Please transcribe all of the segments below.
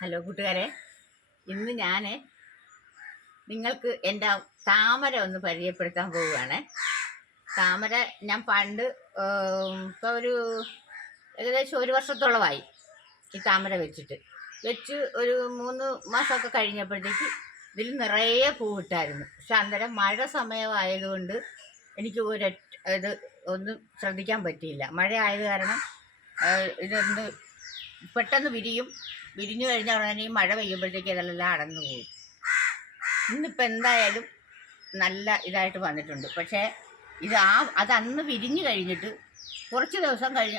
Hello കൂട്ടുകാരെ. ഇന്ന് ഞാൻ നിങ്ങൾക്ക് എന്റെ താമര ഒന്ന് പരിചയപ്പെടുത്താൻ പോവുകയാണ്. താമര ഞാൻ പണ്ട് ഇപ്പോൾ ഒരു ഏകദേശം ഒരു വർഷത്തോളമായി ഈ താമര വെച്ചിട്ട്. വെച്ച് ഒരു മൂന്ന് മാസമൊക്കെ കഴിഞ്ഞപ്പോഴത്തേക്ക് ഇതിൽ നിറയെ പൂവിട്ടായിരുന്നു. പക്ഷെ അന്നേരം മഴ സമയമായതുകൊണ്ട് എനിക്ക് ഒരു ഇത് ഒന്നും ശ്രദ്ധിക്കാൻ പറ്റിയില്ല. മഴ ആയത് കാരണം ഇതൊന്ന് പെട്ടെന്ന് വിരിയും. വിരിഞ്ഞു കഴിഞ്ഞ ഉടനെ ഈ മഴ പെയ്യുമ്പോഴത്തേക്ക് ഇതെല്ലാം അടന്നു പോകും ഇന്നിപ്പോൾ എന്തായാലും നല്ല ഇതായിട്ട് വന്നിട്ടുണ്ട്. പക്ഷേ ഇത് ആ അത് അന്ന് വിരിഞ്ഞു കഴിഞ്ഞിട്ട് കുറച്ച് ദിവസം കഴിഞ്ഞ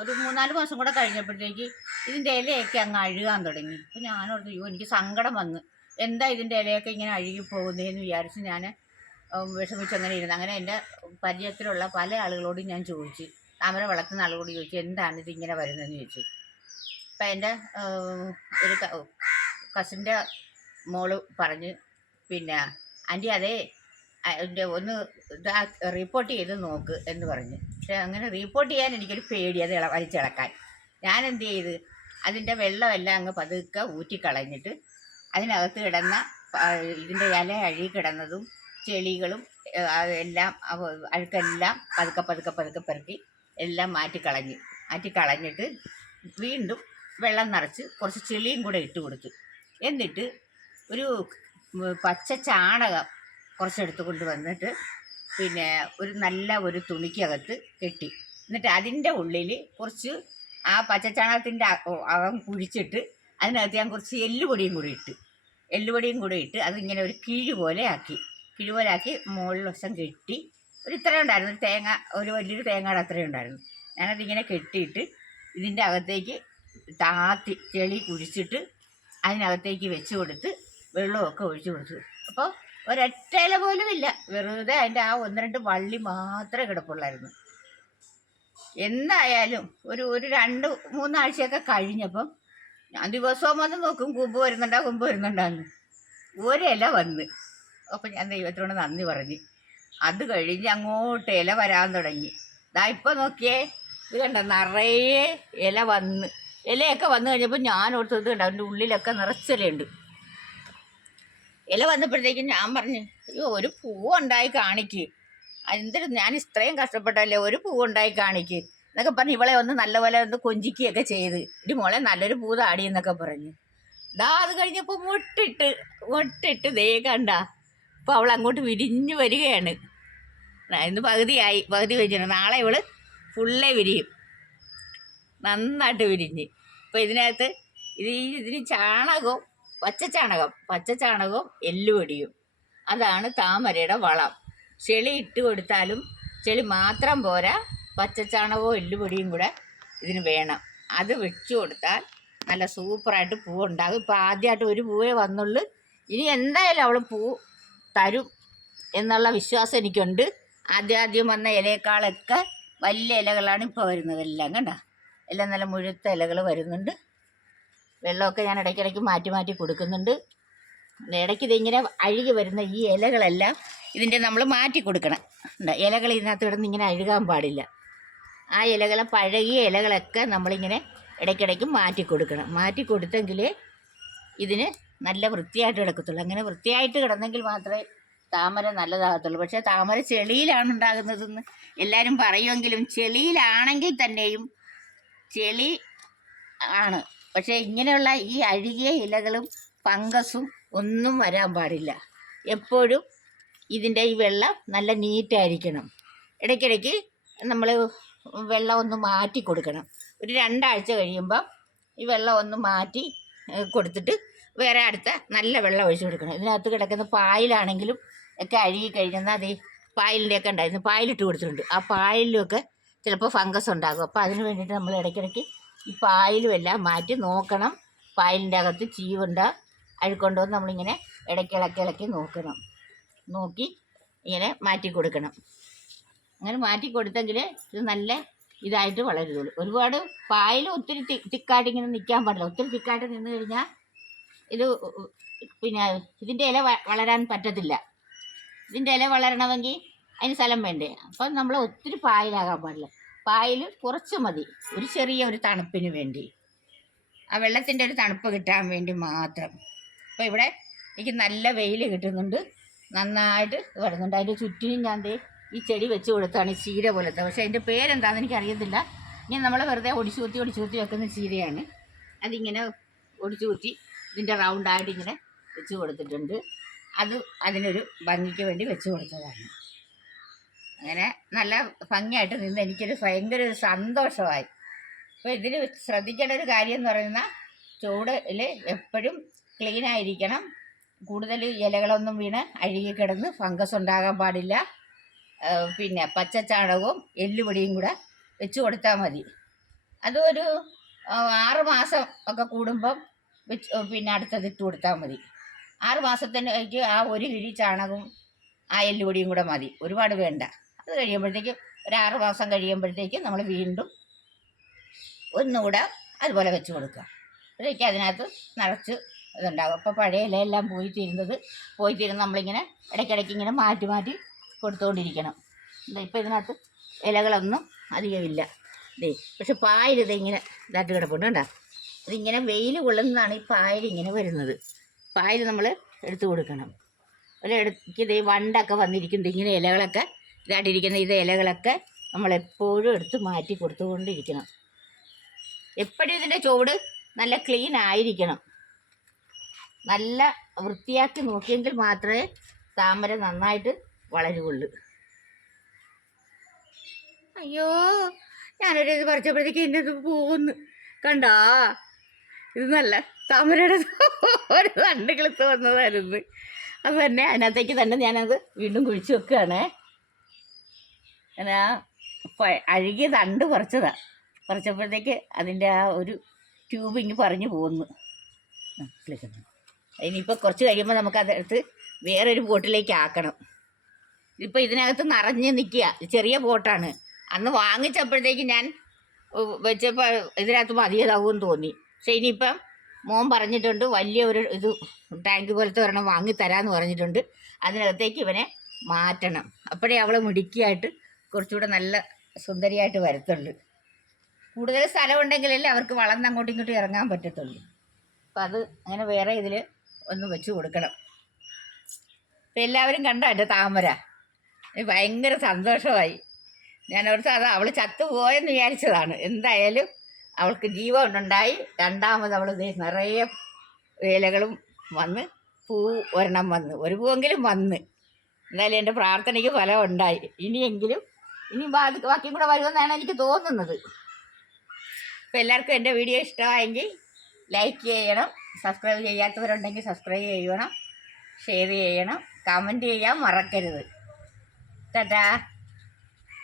ഒരു മൂന്നാൽ മാസം കൂടെ കഴിഞ്ഞപ്പോഴത്തേക്ക് ഇതിന്റെ ഇലയൊക്കെ അങ്ങ് അഴുകാൻ തുടങ്ങി. അപ്പോൾ ഞാനോർത്ത് അയ്യോ എനിക്ക് സങ്കടം വന്ന്. എന്താ ഇതിന്റെ ഇലയൊക്കെ ഇങ്ങനെ അഴുകി പോകുന്നതെന്ന് വിചാരിച്ച് ഞാൻ വിഷമിച്ച് അങ്ങനെ ഇരുന്നു അങ്ങനെ എന്റെ പരിചയത്തിലുള്ള പല ആളുകളോടും ഞാൻ ചോദിച്ചു താമര വളർത്തുന്ന ആളുകളോട് ചോദിച്ചു എന്താണ് ഇതിങ്ങനെ വരുന്നതെന്ന് ചോദിച്ചു. അപ്പം എന്റെ ഒരു കസിന്റെ മോൾ പറഞ്ഞ് പിന്നെ ആന്റി അതേ അതിന്റെ ഒന്ന് ഇതാ റിപ്പോർട്ട് ചെയ്ത് നോക്ക് എന്ന് പറഞ്ഞു. പക്ഷെ അങ്ങനെ റിപ്പോർട്ട് ചെയ്യാൻ എനിക്കൊരു പേടി അത് വലിച്ചിളക്കാൻ ഞാൻ എന്ത് ചെയ്ത് അതിന്റെ വെള്ളമെല്ലാം അങ്ങ് പതുക്കെ ഊറ്റിക്കളഞ്ഞിട്ട് അതിനകത്ത് കിടന്ന ഇതിന്റെ ഇല അഴുകി കിടന്നതും ചെളികളും എല്ലാം അഴുക്കെല്ലാം പതുക്കെ പതുക്കെ പതുക്കെ പെറുക്കി എല്ലാം മാറ്റിക്കളഞ്ഞ് മാറ്റിക്കളഞ്ഞിട്ട് വീണ്ടും വെള്ളം നിറച്ച് കുറച്ച് ചെളിയും കൂടെ ഇട്ട് കൊടുത്തു. എന്നിട്ട് ഒരു പച്ച ചാണകം കുറച്ചെടുത്ത് കൊണ്ട് വന്നിട്ട് പിന്നെ ഒരു നല്ല ഒരു തുണിക്കകത്ത് കെട്ടി. എന്നിട്ട് അതിന്റെ ഉള്ളിൽ കുറച്ച് ആ പച്ചച്ചാണകത്തിന്റെ അകം കുഴിച്ചിട്ട് അതിനകത്ത് ഞാൻ കുറച്ച് എല്ലുപൊടിയും കൂടി ഇട്ട്. എല്ലുപൊടിയും കൂടി ഇട്ട് അതിങ്ങനെ ഒരു കിഴി പോലെ ആക്കി. കിഴി പോലെ ആക്കി മുകളിൽ വശം കെട്ടി. ഒരു ഇത്ര ഉണ്ടായിരുന്നു. ഒരു തേങ്ങ ഒരു വലിയൊരു തേങ്ങയുടെ അത്രയും ഉണ്ടായിരുന്നു. ഞാനതിങ്ങനെ കെട്ടിയിട്ട് ഇതിന്റെ അകത്തേക്ക് താത്തി ചെളി കുഴിച്ചിട്ട് അതിനകത്തേക്ക് വെച്ച് കൊടുത്ത് വെള്ളമൊക്കെ ഒഴിച്ചു കൊടുത്തു. അപ്പോൾ ഒരൊറ്റ ഇല പോലും ഇല്ല വെറുതെ അതിന്റെ ആ ഒന്ന് രണ്ട് വള്ളി മാത്രമേ കിടപ്പുള്ളായിരുന്നു. എന്തായാലും ഒരു ഒരു രണ്ട് മൂന്നാഴ്ചയൊക്കെ കഴിഞ്ഞപ്പം ഞാൻ ദിവസവും വന്ന് നോക്കും കുമ്പ് വരുന്നുണ്ടാ കുമ്പ് വരുന്നുണ്ടാന്ന് ഒരില വന്ന്. അപ്പം ഞാൻ ദൈവത്തിനോട് നന്ദി പറഞ്ഞ്. അത് കഴിഞ്ഞ് അങ്ങോട്ട് ഇല വരാൻ തുടങ്ങി. ഇതാ ഇപ്പം നോക്കിയേ ഇത് കണ്ട നിറയെ ഇല വന്ന്. ഇലയൊക്കെ വന്നു കഴിഞ്ഞപ്പോൾ ഞാൻ ഓർത്ത് ഇതുണ്ട് അതിന്റെ ഉള്ളിലൊക്കെ നിറച്ചിലയുണ്ട് ഇല വന്നപ്പോഴത്തേക്കും ഞാൻ പറഞ്ഞു അയ്യോ ഒരു പൂവുണ്ടായി കാണിക്ക്. എന്തൊരു ഞാൻ ഇത്രയും കഷ്ടപ്പെട്ടല്ലേ ഒരു പൂവുണ്ടായി കാണിക്ക്. എന്നൊക്കെ പറഞ്ഞ് ഇവളെ ഒന്ന് നല്ലപോലെ ഒന്ന് കൊഞ്ചിക്കുകയൊക്കെ ചെയ്ത്. ഇടി മോളെ നല്ലൊരു പൂ താടി എന്നൊക്കെ പറഞ്ഞു. ദാ അത് കഴിഞ്ഞപ്പോൾ മുട്ടിട്ട് മുട്ടിട്ട് ദേ കണ്ട അപ്പോൾ അവൾ അങ്ങോട്ട് വിരിഞ്ഞു വരികയാണ്. ഇന്ന് പകുതിയായി പകുതി വെച്ചിട്ടുണ്ട്. നാളെ ഇവൾ ഫുള്ളേ വിരിയും. നന്നായിട്ട് വിരിഞ്ഞ്. അപ്പോൾ ഇതിനകത്ത് ഇത് ഇതിന് ചാണകവും പച്ച ചാണകം പച്ച ചാണകവും എല്ലുപൊടിയും അതാണ് താമരയുടെ വളം. ചെളി ഇട്ട് കൊടുത്താലും ചെളി മാത്രം പോരാ പച്ച ചാണകവും എല്ലുപൊടിയും കൂടെ ഇതിന് വേണം. അത് വെച്ച് കൊടുത്താൽ നല്ല സൂപ്പറായിട്ട് പൂ ഉണ്ടാകും ഇപ്പോൾ ആദ്യമായിട്ട് ഒരു പൂവേ വന്നുള്ളൂ. ഇനി എന്തായാലും അവൾ പൂ തരും എന്നുള്ള വിശ്വാസം എനിക്കുണ്ട്. ആദ്യം ആദ്യം വന്ന ഇലയേക്കാളൊക്കെ വലിയ ഇലകളാണ് ഇപ്പോൾ വരുന്നതെല്ലാം കണ്ട? എല്ലാം നല്ല മുഴുത്ത ഇലകൾ വരുന്നുണ്ട്. വെള്ളമൊക്കെ ഞാൻ ഇടയ്ക്കിടയ്ക്ക് മാറ്റി മാറ്റി കൊടുക്കുന്നുണ്ട്. ഇടയ്ക്ക് ഇതിങ്ങനെ അഴുകി വരുന്ന ഈ ഇലകളെല്ലാം ഇതിന്റെ നമ്മൾ മാറ്റി കൊടുക്കണം. ഇലകൾ ഇതിനകത്ത് കിടന്ന് ഇങ്ങനെ അഴുകാൻ പാടില്ല. ആ ഇലകളെ പഴകിയ ഇലകളൊക്കെ നമ്മളിങ്ങനെ ഇടയ്ക്കിടയ്ക്ക് മാറ്റി കൊടുക്കണം. മാറ്റി കൊടുത്തെങ്കിൽ ഇതിന് നല്ല വൃത്തിയായിട്ട് കിടക്കത്തുള്ളൂ. അങ്ങനെ വൃത്തിയായിട്ട് കിടന്നെങ്കിൽ മാത്രമേ താമര നല്ലതാകത്തുള്ളൂ. പക്ഷേ താമര ചെളിയിലാണ് ഉണ്ടാകുന്നതെന്ന് എല്ലാവരും പറയുമെങ്കിലും ചെളിയിലാണെങ്കിൽ തന്നെയും ചെളി ആണ്. പക്ഷേ ഇങ്ങനെയുള്ള ഈ അഴുകിയ ഇലകളും ഫംഗസും ഒന്നും വരാൻ പാടില്ല. എപ്പോഴും ഇതിന്റെ ഈ വെള്ളം നല്ല നീറ്റായിരിക്കണം. ഇടയ്ക്കിടയ്ക്ക് നമ്മൾ വെള്ളം ഒന്ന് മാറ്റി കൊടുക്കണം. ഒരു രണ്ടാഴ്ച കഴിയുമ്പം ഈ വെള്ളം ഒന്ന് മാറ്റി കൊടുത്തിട്ട് വേറെ അടുത്ത നല്ല വെള്ളം ഒഴിച്ചു കൊടുക്കണം. ഇതിനകത്ത് കിടക്കുന്ന പായലാണെങ്കിലും ഒക്കെ അഴുകി കഴിഞ്ഞാൽ അതേ പായലിന്റെയൊക്കെ ഉണ്ടായിരുന്നു. പായലിട്ട് കൊടുത്തിട്ടുണ്ട്. ആ പായലിലൊക്കെ ചിലപ്പോൾ ഫംഗസ് ഉണ്ടാകും. അപ്പോൾ അതിന് വേണ്ടിയിട്ട് നമ്മൾ ഇടയ്ക്കിടയ്ക്ക് ഈ പായലും എല്ലാം മാറ്റി നോക്കണം. പായലിന്റെ അകത്ത് ചീവുണ്ട്. അഴുക്കൊണ്ടോ നമ്മളിങ്ങനെ ഇടയ്ക്ക് ഇളക്കി ഇളക്കി നോക്കണം. നോക്കി ഇങ്ങനെ മാറ്റി കൊടുക്കണം. അങ്ങനെ മാറ്റി കൊടുത്തെങ്കിൽ ഇത് നല്ല ഇതായിട്ട് വളരുള്ളൂ. ഒരുപാട് പായൽ ഒത്തിരി തിക്കായിട്ട് ഇങ്ങനെ നിൽക്കാൻ പാടില്ല. ഒത്തിരി തിക്കായിട്ട് നിന്ന് കഴിഞ്ഞാൽ ഇത് പിന്നെ ഇതിന്റെ ഇല വളരാൻ പറ്റത്തില്ല. ഇതിന്റെ ഇല വളരണമെങ്കിൽ അതിന് സ്ഥലം വേണ്ടേ? അപ്പം നമ്മൾ ഒത്തിരി പായലാകാൻ പാടില്ല. പായൽ കുറച്ച് മതി. ഒരു ചെറിയ ഒരു തണുപ്പിന് വേണ്ടി. ആ വെള്ളത്തിന്റെ ഒരു തണുപ്പ് കിട്ടാൻ വേണ്ടി മാത്രം. അപ്പോൾ ഇവിടെ എനിക്ക് നല്ല വെയിൽ കിട്ടുന്നുണ്ട്. നന്നായിട്ട് വരുന്നുണ്ട്. അതിന്റെ ചുറ്റിനും ഞാൻ ഈ ചെടി വെച്ച് കൊടുത്താണ് ചീര പോലത്തെ. പക്ഷേ അതിന്റെ പേരെന്താണെന്ന് എനിക്കറിയത്തില്ല. ഇനി നമ്മൾ വെറുതെ ഒടിച്ചു കുത്തി ഒടിച്ചു കുത്തി വെക്കുന്ന ചീരയാണ്. അതിങ്ങനെ ഒടിച്ചു കുത്തി ഇതിന്റെ റൗണ്ടായിട്ട് ഇങ്ങനെ വെച്ച് കൊടുത്തിട്ടുണ്ട്. അത് അതിനൊരു ഭംഗിക്ക് വേണ്ടി വെച്ച് കൊടുത്തതാണ്. അങ്ങനെ നല്ല ഭംഗിയായിട്ട് നിന്ന് എനിക്കൊരു ഭയങ്കര ഒരു സന്തോഷമായി. അപ്പോൾ ഇതിൽ ശ്രദ്ധിക്കേണ്ട ഒരു കാര്യം എന്ന് പറയുന്ന ചൂടിൽ എപ്പോഴും ക്ലീൻ ആയിരിക്കണം. കൂടുതൽ ഇലകളൊന്നും വീണ് അഴുകി കിടന്ന് ഫംഗസ് ഉണ്ടാകാൻ പാടില്ല. പിന്നെ പച്ചച്ചാണകവും എല്ലുപൊടിയും കൂടെ വെച്ച് കൊടുത്താൽ മതി. അതൊരു ആറ് മാസം ഒക്കെ കൂടുമ്പം വെച്ച് പിന്നെ അടുത്തത് ഇട്ട് കൊടുത്താൽ മതി. ആറ് മാസത്തിനേക്ക് ആ ഒരു കിഴി ചാണകവും ആ എല്ലുപൊടിയും കൂടെ മതി. ഒരുപാട് വേണ്ട. അത് കഴിയുമ്പോഴത്തേക്കും ഒരു ആറ് മാസം കഴിയുമ്പോഴത്തേക്കും നമ്മൾ വീണ്ടും ഒന്നുകൂടെ അതുപോലെ വെച്ച് കൊടുക്കുക. അപ്പോഴേക്കും അതിനകത്ത് നിറച്ച് ഇതുണ്ടാകും. അപ്പോൾ പഴയ ഇലയെല്ലാം പോയി തീരുന്നത് പോയി തീരുന്നത് നമ്മളിങ്ങനെ ഇടയ്ക്കിടയ്ക്ക് ഇങ്ങനെ മാറ്റി മാറ്റി കൊടുത്തുകൊണ്ടിരിക്കണം. ഇപ്പോൾ ഇതിനകത്ത് ഇലകളൊന്നും അധികമില്ല ഇതേ പക്ഷെ പായലിത് ഇങ്ങനെ ഇതായിട്ട് കിടപ്പുണ്ട് കണ്ടോ? ഇതിങ്ങനെ വെയിൽ കൊള്ളുന്നതാണ് ഈ പായൽ ഇങ്ങനെ വരുന്നത്. പായൽ നമ്മൾ എടുത്തു കൊടുക്കണം. ഒരു ഇടയ്ക്ക് ഇത് വണ്ടൊക്കെ വന്നിരിക്കുന്നത് ഇങ്ങനെ ഇലകളൊക്കെ ഇതായിട്ടിരിക്കുന്ന ഇത് ഇലകളൊക്കെ നമ്മൾ എപ്പോഴും എടുത്ത് മാറ്റി കൊടുത്തുകൊണ്ടിരിക്കണം. എപ്പോഴും ഇതിന്റെ ചുവട് നല്ല ക്ലീൻ ആയിരിക്കണം. നല്ല വൃത്തിയാക്കി നോക്കിയെങ്കിൽ മാത്രമേ താമര നന്നായിട്ട് വളരുകയുള്ളൂ. അയ്യോ ഞാനൊരു ഇത് പറിച്ചപ്പോഴത്തേക്ക് എന്റെ ഇത് പോകുന്നു കണ്ടാ ഇത് നല്ല താമരയുടെ ഒരു തണ്ട് വന്നതായിരുന്നു. അത് തന്നെ അതിനകത്തേക്ക് തന്നെ ഞാനത് വീണ്ടും കുഴിച്ച് വെക്കുകയാണേ. ഞാൻ ആ അഴുകിയ തണ്ട് പറിച്ചതാ. പറിച്ചപ്പോഴത്തേക്ക് അതിന്റെ ആ ഒരു ട്യൂബ് ഇങ്ങ് പറഞ്ഞു പോകുന്നു. ഇനിയിപ്പോൾ കുറച്ച് കഴിയുമ്പോൾ നമുക്ക് നമുക്കതെടുത്ത് വേറൊരു ബോട്ടിലേക്ക് ആക്കണം. ഇപ്പോൾ ഇതിനകത്ത് നിറഞ്ഞ് നിൽക്കുക ചെറിയ ബോട്ടാണ്. അന്ന് വാങ്ങിച്ചപ്പോഴത്തേക്ക് ഞാൻ വെച്ചപ്പോൾ ഇതിനകത്ത് മതിയതാവും തോന്നി. പക്ഷേ ഇനിയിപ്പം മോൻ പറഞ്ഞിട്ടുണ്ട് വലിയ ഒരു ഇത് ടാങ്ക് പോലത്തെ ഒരെണ്ണം വാങ്ങിത്തരാമെന്ന് പറഞ്ഞിട്ടുണ്ട്. അതിനകത്തേക്ക് ഇവനെ മാറ്റണം. അപ്പോഴേ അവളെ മിടുക്കിയായിട്ട് കുറച്ചുകൂടെ നല്ല സുന്ദരിയായിട്ട് വരത്തുള്ളൂ. കൂടുതൽ സ്ഥലമുണ്ടെങ്കിലല്ലേ അവർക്ക് വളർന്ന് അങ്ങോട്ടും ഇങ്ങോട്ടും ഇറങ്ങാൻ പറ്റത്തുള്ളൂ. അപ്പം അത് അങ്ങനെ വേറെ ഇതിൽ ഒന്ന് വെച്ച് കൊടുക്കണം. ഇപ്പം എല്ലാവരും കണ്ട എന്റെ താമര? ഭയങ്കര സന്തോഷമായി. ഞാൻ ഓർത്ത് അത് അവൾ ചത്തുപോയെന്ന് വിചാരിച്ചതാണ്. എന്തായാലും അവൾക്ക് ജീവൻ ഉണ്ടായി. രണ്ടാമത് അവൾ നിറയെ വേലകളും വന്ന് പൂ ഒരെണ്ണം വന്ന്. ഒരു പൂവെങ്കിലും വന്ന്. എന്തായാലും എന്റെ പ്രാർത്ഥനയ്ക്ക് ഫലം ഉണ്ടായി. ഇനിയെങ്കിലും ഇനി ബാക്കി ബാക്കിയും കൂടെ വരുമെന്നാണ് എനിക്ക് തോന്നുന്നത്. അപ്പോൾ എല്ലാവർക്കും എന്റെ വീഡിയോ ഇഷ്ടമായെങ്കിൽ ലൈക്ക് ചെയ്യണം സബ്സ്ക്രൈബ് ചെയ്യാത്തവരുണ്ടെങ്കിൽ സബ്സ്ക്രൈബ് ചെയ്യണം ഷെയർ ചെയ്യണം കമന്റ് ചെയ്യാൻ മറക്കരുത്. ടാറ്റാ.